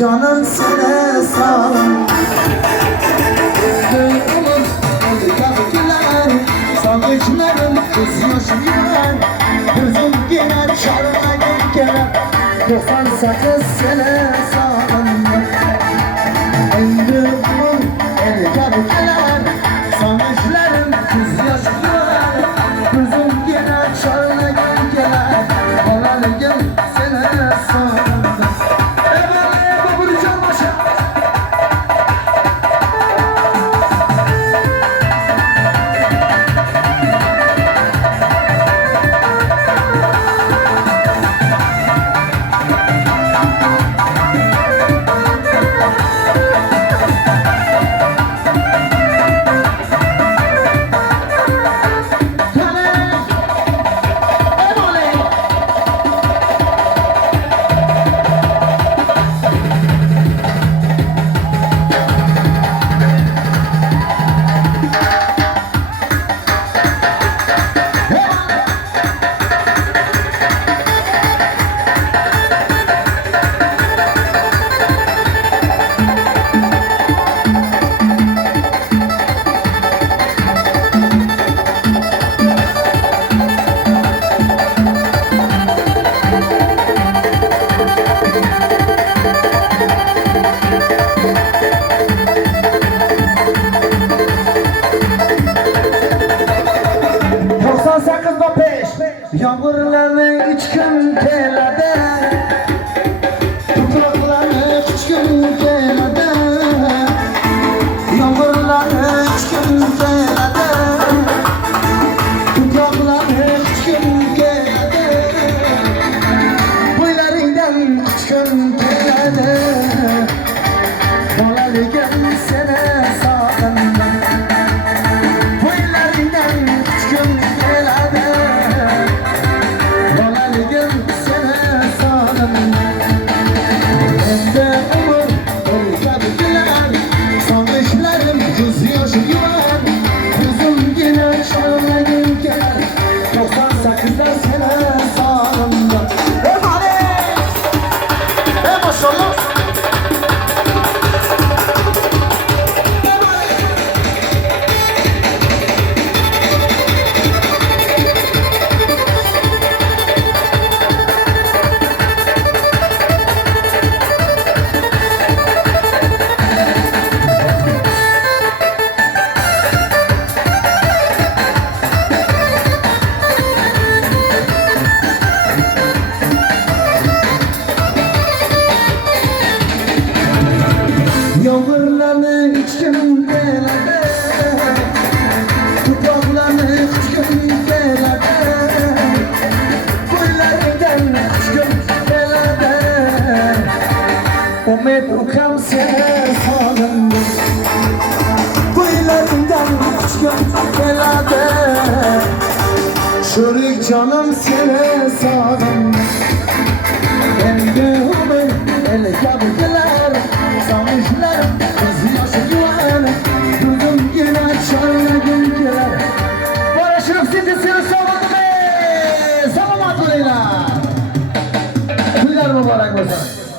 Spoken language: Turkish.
canım sene sağlam. Duyulur elgakiler, sandıklarım kız yaşıyor. Kızım gene çarına gel, 98 sene sağlam. Duyulur elgakiler, sandıklarım kız yaşıyor. Kızım gene çarına gel, balalım sene sağlam. Yağmurlarını 3 gün gelede, topraklarını 3 gün gelede. Yağmurlarını 3 gün gelede, topraklarını 3 gün gelede. Boylarından 3 gün gelede, balalım sene sağlamdan. Boylarından 3 gün gelede, yağmurlarını 3 gün gelede, topraklarını 3 gün gelede. Boylarından 3 gün gelede, Umut ukam sene sağlamdı. Boylarından 3 gün gelede, şurik canım sene sağlamdı. Endi umut elgakiler, sanmışlarım kız yaşıyor. Kızım yine çarına gün gelir. Barışırım sizi seni savundu be. Selamat oleyla. Kuylar mübarek olsun.